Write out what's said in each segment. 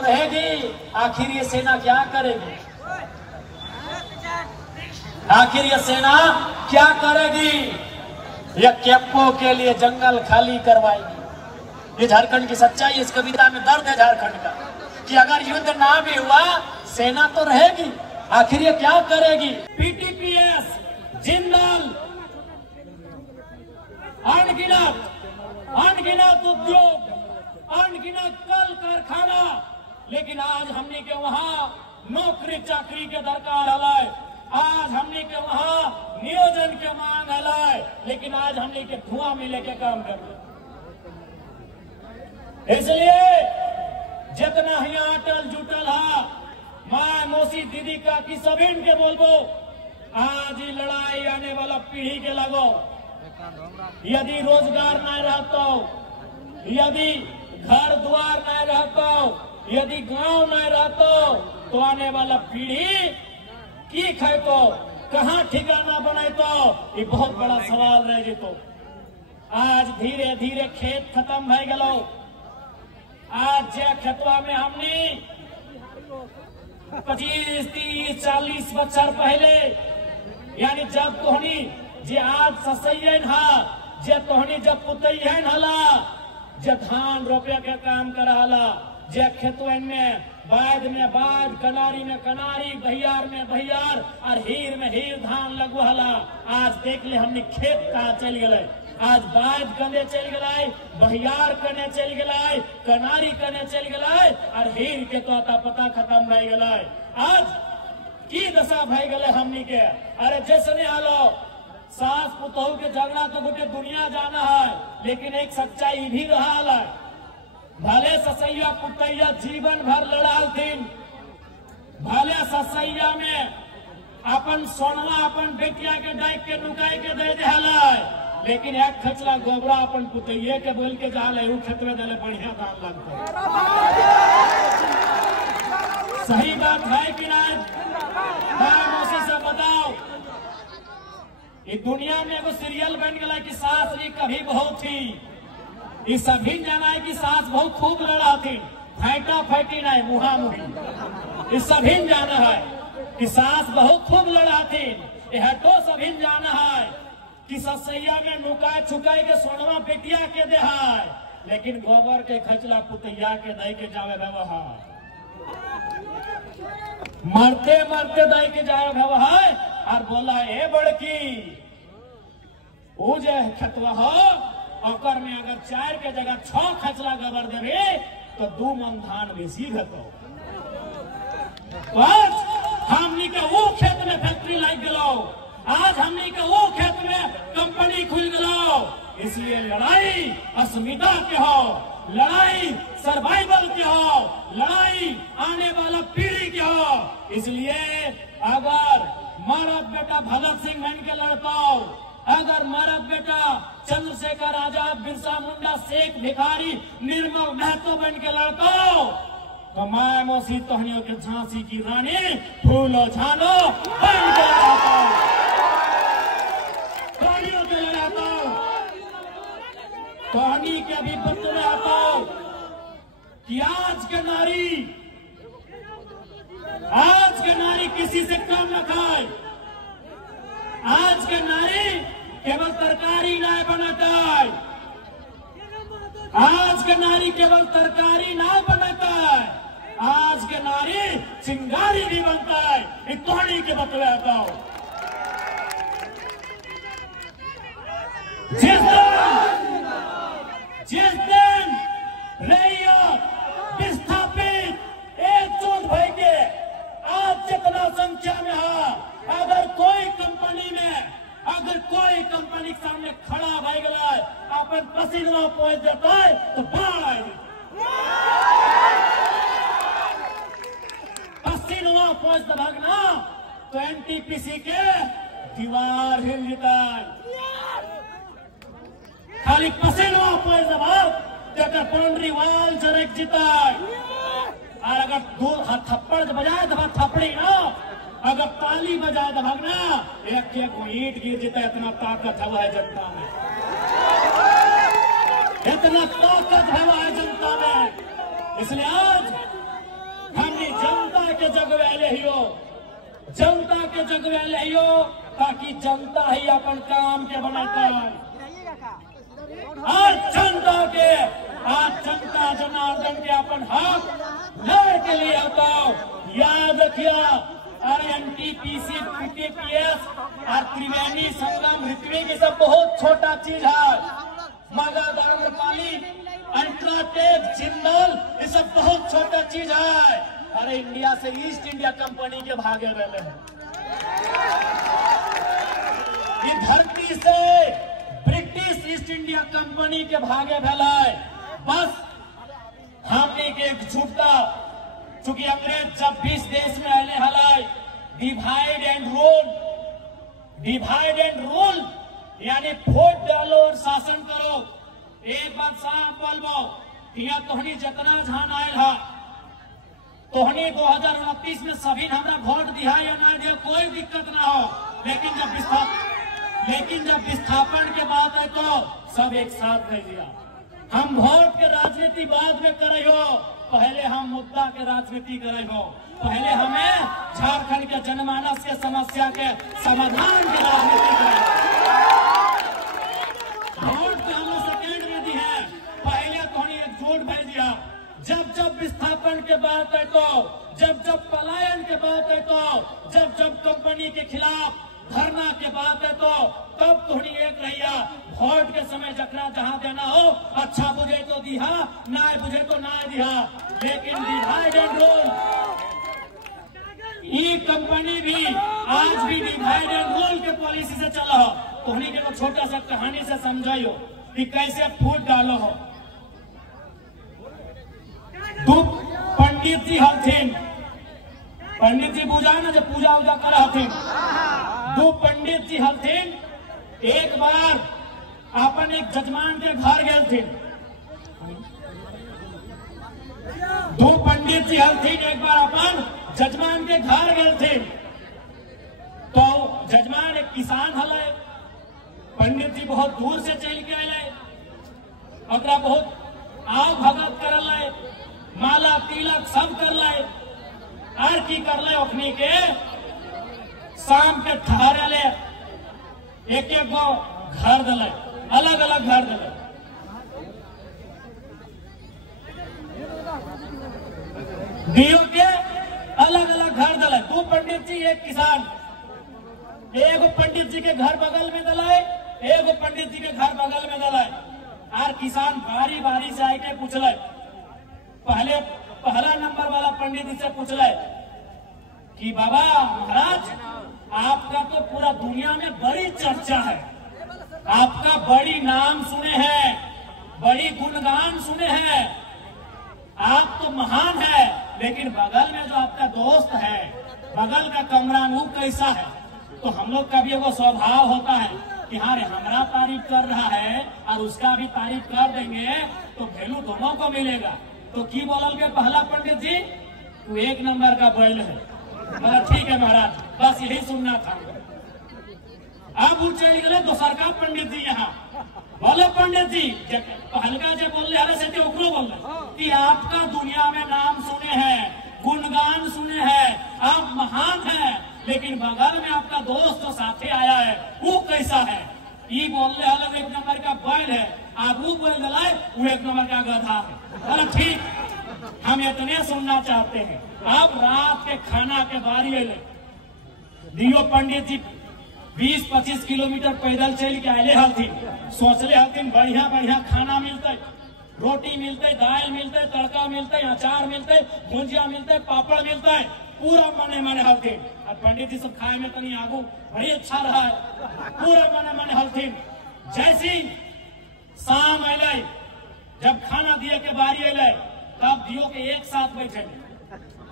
तो रहेगी, आखिर ये सेना क्या करेगी? आखिर ये सेना क्या करेगी? ये कैप्पो के लिए जंगल खाली करवाएगी। ये झारखंड की सच्चाई, इस कविता में दर्द है झारखंड का कि अगर युद्ध ना भी हुआ सेना तो रहेगी, आखिर ये क्या करेगी? पीटीपीएस, जिंदाल, अनगिनत उद्योग, अनगिनत कल कारखाना, लेकिन आज हमने के वहां नौकरी चाकरी के दरकार हलाय, आज हमने के वहां नियोजन के मांग हलाय, लेकिन आज हमने के धुआं में लेके काम कर रहे। इसलिए जितना यहाँ अटल जुटल हा माँ मौसी दीदी का कि सभी के बोलबो, आज ही लड़ाई आने वाला पीढ़ी के लगो। यदि रोजगार न रहतो, यदि घर द्वार न रहतो, यदि गांव न रहतो, तो आने वाला पीढ़ी की खेतो, कहाँ ठिकाना बनातो, ये बहुत बड़ा सवाल रह जेतो। आज धीरे धीरे खेत खत्म भय गलो। आज जे खेतवा में हमने 25, 30, 40 बच्चर पहले, यानी जब तोहनी जे आज ससैयन हा, जे तोहनी जब पुतैयन हला, जे धान रोपे के काम करहला, जे खेतवन में बाध में बाध, कनारी में कनारी, बहियार में बहियार और हीर में हीर धान लगुहला। आज देख ले हमने खेत कहाँ चल गए, आज बाध कने चल गए, बहियार कने चल गए, कनारी कने चल गए और हीर के तो आता पता खत्म भय गए। आज की दशा भय गए हमनी के। अरे जैसने आलो सास पुतहु के झगड़ा तो गोटे दुनिया जाना है, लेकिन एक सच्चाई भी रहा है। भले ससैया पुतैया जीवन भर लड़ाल थीन, भले ससैया में अपन सोनवा अपन बेटिया के डाइक के नुकाई के दे दिया, लेकिन एक खचला गोबरा अपन पुतैये के बोल के जा ले खेत में दले बढ़िया दाम लगता है। सही बात है कि नहीं? मौसी से बताओ, ये दुनिया में एगो सीरियल बन गया कि सास री कभी बहुत थी। ये सभी जाना है कि सास बहुत खूब लड़ा थी, फैटा फैटी नहीं मुहा मुही। ये सभी जाना है कि सास बहुत खूब लड़ा थी। यह तो सभी जाना है कि ससैया में नुकाय छुकाई के सोनवा बेटिया के दे है, लेकिन गोबर के खचला पुतैया के दई के जावे व्यवहार, मरते मरते दई के जावे व्यवहार। और बोला ए बड़की वो जो खेतवा हो ओकर में अगर 4 के जगह 6 खचला गोबर देवे तो 2 मन धान बेसी घतो। आज हमनी के वो खेत में फैक्ट्री लग गलो, आज हमनी के वो खेत में कंपनी खुल गलो। इसलिए लड़ाई अस्मिता के हो, लड़ाई सर्वाइवल के हो, लड़ाई आने वाला पीढ़ी के हो। इसलिए अगर मरद बेटा भगत सिंह बन के लड़तो, अगर मरद बेटा चंद्रशेखर आजाद, बिरसा मुंडा, शेख भिखारी, निर्मल महतो बन के लड़तो, तो माँ मौसी तोहनियों के झांसी की रानी फूलो झानो बन के लड़तो, प्राणियों के लड़ातो। तोहनी के भी बतलातो कि आज के नारी किसी से कम न खाए। आज के नारी केवल तरकारी नहीं बनाता है, आज के नारी केवल तरकारी नहीं बनाता है, आज के नारी चिंगारी भी बनता है। इतनी के बतलाता हूं। जिस दिन रैयत विस्थापित एकजुट भइके आज जितना संख्या में है, अगर कोई कंपनी के सामने खड़ा भय गया, अपन पसीना पहुंच जाता है तो बाढ़ आएगी, पसीना पहुंच भागना तो एनटीपीसी के दीवार हिल जाता है। खाली पसीना पहुंच भाग तो बाउंड्री वाल जरक जीता है। और अगर 2 थप्पड़ बजाए तो थप्पड़ी ना, अगर ताली बजाए तो भागना एक ईंट गिर जाता। इतना ताकत है जनता में, इतना ताकत है जनता में। इसलिए आज के जगवेले हियो, जनता के जगवेले हियो, ताकि जनता ही अपन काम के बनाता और जनता जनार्दन के अपन हक ले के लिए आता। याद रखिया, अरे एनटीपीसी, पीटीपीएस और त्रिवेणी संगम, ऋत्विक, ये सब बहुत छोटा चीज है। मगध, आम्रपाली, अल्ट्राटेक, जिंदल, ये सब बहुत छोटा चीज है। अरे इंडिया से ईस्ट इंडिया कंपनी के भागे रहे हैं। ये धरती से ब्रिटिश ईस्ट इंडिया कंपनी के भागे भेल। बस हमने के एक झूठा, चूंकि अंग्रेज जब 20 देश में आने हल, डिवाइड एंड रूल यानी वोट डालो और शासन करो। एक बात साफ बोलबो, यहाँ तोहनी जितना झान आयल है, तोहनी 2029 में सभी हमरा वोट दिया या ना दिया कोई दिक्कत ना हो, लेकिन जब विस्थापन के बात है तो सब एक साथ रह दिया। हम वोट के राजनीति बाद में करे हो, पहले हम मुद्दा के राजनीति करे हो। पहले हमें झारखंड के जनमानस के समस्या के समाधान की राजनीति करे। वोट तो हम सेकेंड में दी है, पहले तो हमने एक जोड़ भेज दिया। जब विस्थापन के बात है तो, जब पलायन के बात है तो, जब कंपनी के खिलाफ धरना के बात है तो तब थोड़ी एक रहिया। वोट के समय जकरा जहां देना हो, अच्छा बुझे तो दिया, ना बुझे तो ना दिया, लेकिन डिवाइड एंड रूल, ये कंपनी भी आज भी डिवाइड एंड रूल के पॉलिसी से चला हो। तोहनी के छोटा सा कहानी से समझाइयो कि कैसे फूट डालो हो। दो पंडित जी हथिन, पंडित जी पूजा ना जब पूजा उजा कर हथिन, दो पंडित जी हथिन। एक बार अपन एक जजमान के घर गए थे, दो पंडित जी हथिन, एक बार अपन जजमान के घर गए थे। तो जजमान एक किसान हल, पंडित जी बहुत दूर से चल के आए, ओकरा बहुत आव भगत करल, माला तिलक सब कर लाए, और की कर ले ओखनी के शाम के ठहरे ले, एक गो घर दल, अलग अलग घर दल। दियो के अलग अलग घर दल, दो पंडित जी एक किसान। एगो पंडित जी के घर बगल में दल, एगो पंडित जी के घर बगल में दल। और किसान बारी बारी से आके पूछल, पहला नंबर वाला पंडित जी से पूछल कि बाबा महाराज, आपका तो पूरा दुनिया में बड़ी चर्चा है, आपका बड़ी नाम सुने हैं, बड़ी गुणगान सुने हैं, आप तो महान है, लेकिन बगल में जो आपका दोस्त है, बगल का कमरा वो कैसा है? तो हम लोग का भी वो स्वभाव होता है कि हाँ रे, हमारा तारीफ कर रहा है और उसका भी तारीफ कर देंगे तो वैल्यू दोनों को मिलेगा। तो की बोलल के पहला पंडित जी, तू एक नंबर का बैल है। ठीक है महाराज, बस यही सुनना था। अब वो चल गए दोसर का पंडित जी यहाँ बोले, पंडित जी पहलका जो बोल रहे से ओकरो बोल रहे कि आपका दुनिया में नाम सुने हैं, गुणगान सुने हैं, आप महान हैं, लेकिन बगल में आपका दोस्त जो साथे आया है वो कैसा है? ये बोल रहे अलग एक नंबर का बैल है, आप वो बोल दिलाए वो एक नंबर का गधा है। अरे ठीक, हम इतने सुनना चाहते हैं। अब रात के खाना के बारी है, दियो पंडित जी 20-25 किलोमीटर पैदल चल के आये हथिन, सोचले हथिन बढ़िया बढ़िया खाना मिलते, रोटी मिलते, दाल मिलते, तड़का मिलते, अचार मिलते, भुजिया मिलते, पापड़ मिलते, पूरा मने मने हथिन। और पंडित जी सब खाए में तनी आगू बड़ी अच्छा रहा है, पूरा मने मने हथिन। जैसी शाम अल, जब खाना दिए के बारी अल, तब दियो के एक साथ बैठे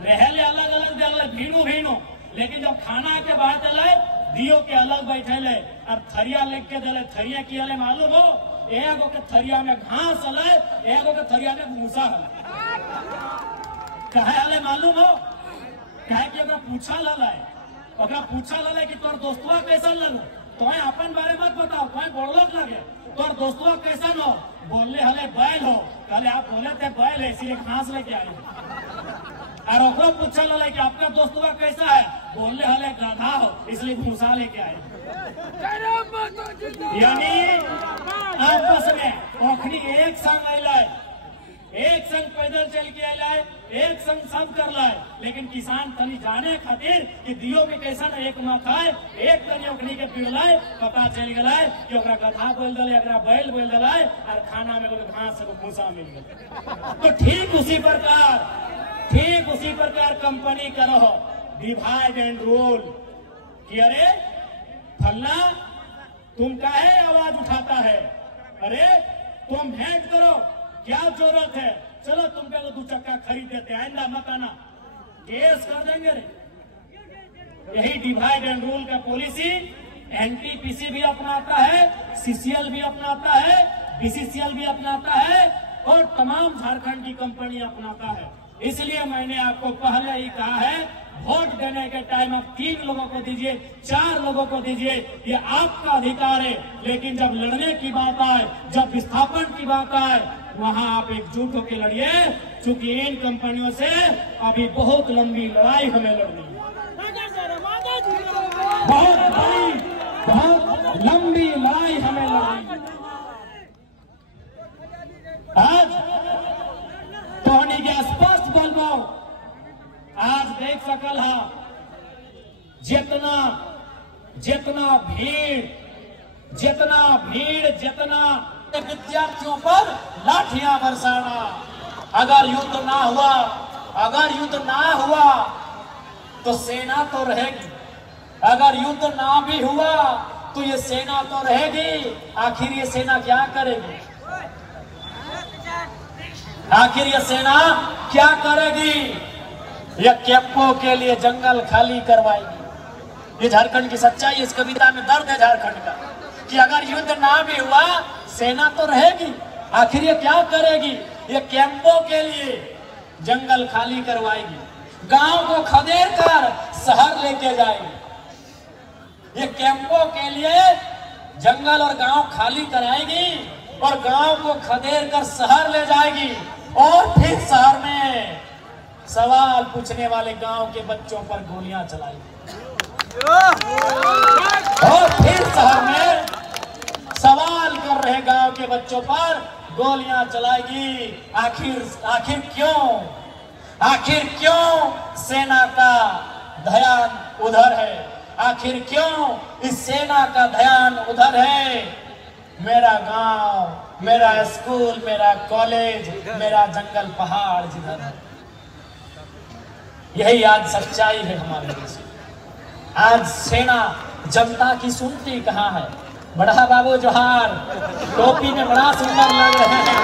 रहे अलग अलग भीनो, लेकिन जब खाना के बाद अल दियो के अलग बैठे ले और थरिया लेके के दिले। थरिया की अले मालूम हो? एगो के थरिया में घास अल, एगो के थरिया में भूसा हल। कहे अले मालूम हो? कहे कि ओकरा पूछा लल कि तोर दोस्तवा कैसा लगो, तुम्हें अपन बारे मत बताओ, तुम्हें बोलक लगे, तोर दोस्तवा कैसा हो? बोलने हले बैल हो। कल आप बोले थे बैल है, इसीलिए घास लेके आए। और ओकरो पूछल रहा कि आपका दोस्तवा कैसा है, बोलने हले गाधा हो इसलिए भूसा लेके आए। यानी आपस में ओखनी एक संग अल, एक संग पैदल चल के अल, एक संग सब कर लाए, लेकिन किसान तनी जाने खातिर कि दियो में कैसा न एक न खाए, एक तनी ओखनी के पीड़ लाए, पता चल गया कि ओकरा गधा बोल दिले, एकरा बैल बोल दिले, और खाना में घास भूसा मिल गया। तो ठीक उसी प्रकार कंपनी करो डिवाइड एंड रूल कि अरे फलना तुम काहे आवाज उठाता है, अरे तुम भेंट करो, क्या जरूरत है, चलो तुमको तो 2 चक्का खरीद देते, आइंदा मत आना, केस कर देंगे रे। यही डिवाइड एंड रूल का पॉलिसी एनटीपीसी भी अपनाता है, सीसीएल भी अपनाता है, बीसीसीएल भी अपनाता है, और तमाम झारखंड की कंपनी अपनाता है। इसलिए मैंने आपको पहले ही कहा है, वोट देने के टाइम आप 3 लोगों को दीजिए, 4 लोगों को दीजिए, ये आपका अधिकार है, लेकिन जब लड़ने की बात आए, जब विस्थापन की बात आए, वहां आप एकजुट होकर लड़िए, क्योंकि इन कंपनियों से अभी बहुत लंबी लड़ाई हमें लड़नी है, बहुत लंबी लड़ाई हमें लड़नी है। आज तोहनी के स्पष्ट बोलबो, आज देख सकल है जितना भीड़ विद्यार्थियों पर लाठियां बरसाना, अगर युद्ध ना हुआ तो सेना तो रहेगी, अगर युद्ध ना भी हुआ तो ये सेना तो रहेगी। आखिर ये सेना क्या करेगी, आखिर ये सेना क्या करेगी? यह कैंपों के लिए जंगल खाली करवाएगी। ये झारखंड की सच्चाई, इस कविता में दर्द है झारखंड का, कि अगर युद्ध ना भी हुआ सेना तो रहेगी, आखिर ये क्या करेगी? ये कैंपों के लिए जंगल खाली करवाएगी, गांव को खदेड़ कर शहर लेके जाएगी। ये कैंपों के लिए जंगल और गांव खाली कराएगी और गांव को खदेड़ कर शहर ले जाएगी, और फिर शहर में सवाल पूछने वाले गांव के बच्चों पर गोलियां चलाएगी, और फिर शहर में सवाल कर रहे गांव के बच्चों पर गोलियां चलाएगी। आखिर क्यों सेना का ध्यान उधर है? आखिर क्यों इस सेना का ध्यान उधर है? मेरा गांव, मेरा स्कूल, मेरा कॉलेज, मेरा जंगल पहाड़ जिधर है। यही आज सच्चाई है हमारे देश में। आज सेना जनता की सुनती कहाँ है? बड़ा बाबू जोहार, टोपी में बड़ा सुंदर लग रहे हैं।